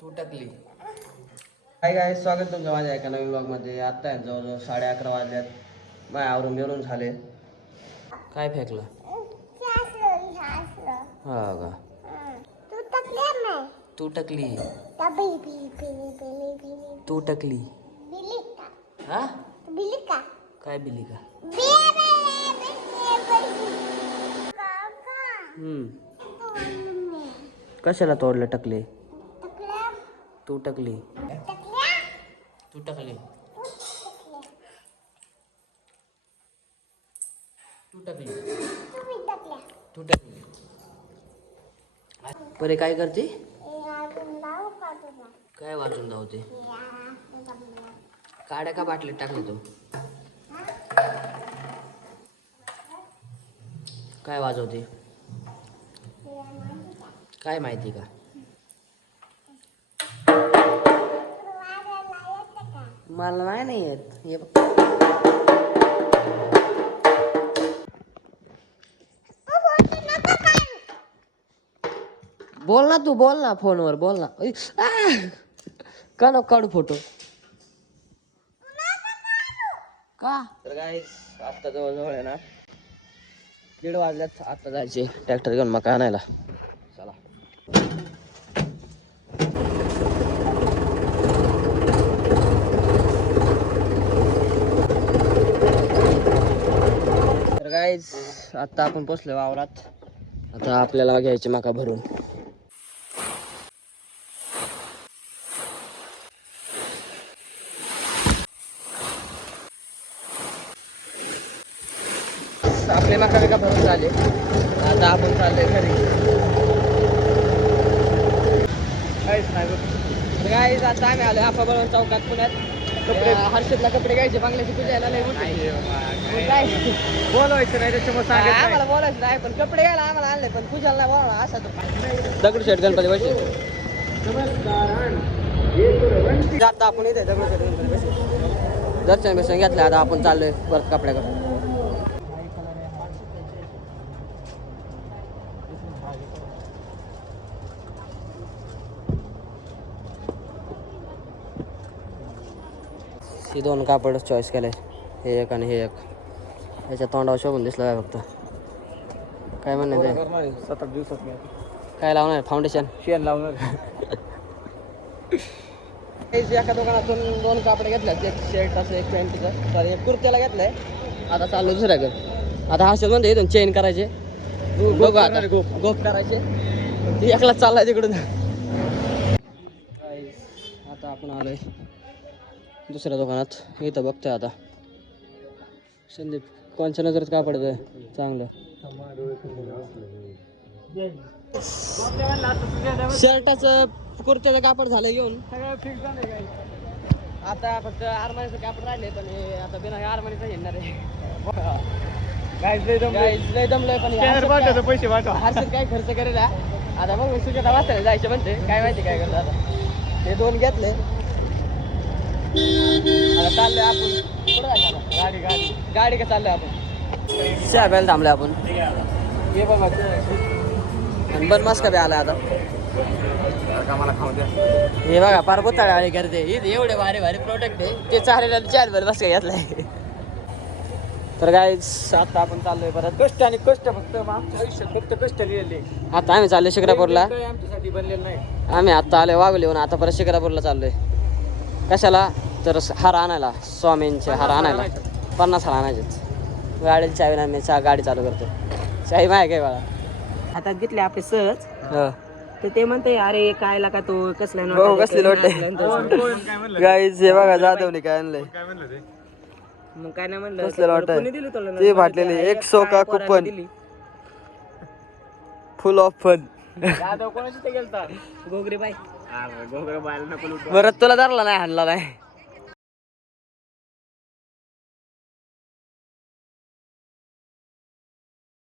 तू टाकली. हाय गाय, स्वागत तुमचं माझ्या एका नवीन ब्लॉगमध्ये. आत्ता आहे जवळजवळ 11:30 वाजल्यात. माय आवरून बिरून झाले. काय फेकलं? हा का? तू टाकली. तू टाकली. हा? काय बिली का? कशाला तोडलं टकले? तू टाकली. तू टाकली. तू टाकली. तू टाकली. परे काय करते? काय वाजून धावते? काड्या का बाटलीत टाकले तू? काय वाजवते? काय माहिती का? मला नाही येत. हे बोल ना, तू बोल ना, फोनवर बोल ना. का नको काढू फोटो? का? तर गाईस, आता जवळजवळ आहे ना 1:30 वाजल्यात. आता जायचे ट्रॅक्टर घेऊन मका आणायला. चला. तर गाईस, आता आपण पोचलो वावरात. आता आपल्याला घ्यायची मका भरून. आपले मका बिका भरून झाले. आता आपण चाललोय घरी. गाईस, आता आम्ही आलोय आफाबळवंत चौकात पुण्यात. कपडे हर्षदला कपडे घ्यायचे. बंगल्याची पूजा यायला लय मोठी. काय बोलवायचं नाही त्याच्यामुळे आम्हाला बोलायचं नाही, पण कपडे घ्यायला आम्हाला आणले, पण पूजाला नाही बोलवणार. असा तो दगडूशेठ गणपती बसले. आता आपण इथे दगडूशेठ गणपती बसले. दर्शन बिर्शन घेतलं. आता आपण चाललोय परत कपड्याकडे. ही 2 कापड चॉईस केले. हे एक आणि हे एक. याच्या तोंडावर शोभून दिसलं काय फक्त. काय म्हणणं ते? 7-8 दिवसात काय लावणार? फाउंडेशन शेण लावणार. एका दुकानातून 2 कापडे घेतले. एक शर्टाचं, एक पॅन्टचं, सॉरी एक कुर्त्याला घेतलंय. आता चाललो दुसऱ्याकडे. आता हर्षद म्हणते इथून चेन करायचे. बघू आता गोप करायचे. एकलाच चाललाय तिकडून. आता आपण आलोय दुसऱ्या दुकानात. इथं बघतोय आता संदीप कोणच्या नजरेत कापड चांगलं. शर्टाचं कुर्त्याचं कापड झालं घेऊन. सगळं फिक्स झालं काय? आता फक्त आरमानीचं कापड राहिले, पण हे आता बिना आरमानीचं येणार आहे. लय दमलंय. पण पैसे वाटवा. हर्षद काय खर्च करेल आता. मग सुजाता वाचायला जायचं म्हणते. काय माहिती काय करतो आता. हे 2 घेतले. आता चाललोय आपण कुठं जायचं? गाडी का चाललोय आपण? चहा प्यायला थांबलोय आपण. हे बघा आणि बनमास का बी आलाय आता. मला खाऊ द्या. हे बघा पार बुताळी करते. एवढे भारी भारी प्रोडक्ट आहे ते. चालेल 4 बस काय घेतलाय. तर काय आता आपण चाललोय परत. कष्ट आणि कष्ट फक्त आमच्या आयुष्यात फक्त कष्ट लिहिलेले. आता आम्ही चाललोय शिक्रापूरला. आमच्यासाठी बनलेलं नाही. आम्ही आता आलोय वागलेहून. आता परत शिक्रापूरला चाललोय. कशाला? तर हार आणायला. स्वामींचे हार आणायला. 50 हार आणायचे. गाडीची चावी नाही. गाडी चालू करतो. चावी माय काय बाळा? आता घेतले आपले सहज. हो. तर ते म्हणते अरे काय लागा तो कसला हो, कसली नोट आहे? गाईज हे बघा जाधवने काय आणलंय. मग काय नाही म्हणलं. कसलं नोट कोणी आहे? दिली तुला? ते फाटलेली 100 का coupon. Full of fun. Yadav कोणाची ते गेलता? गोगरे बाई. गोगरे बायला नको लुटू. बरं तुला धरला नाही, हाणला नाही.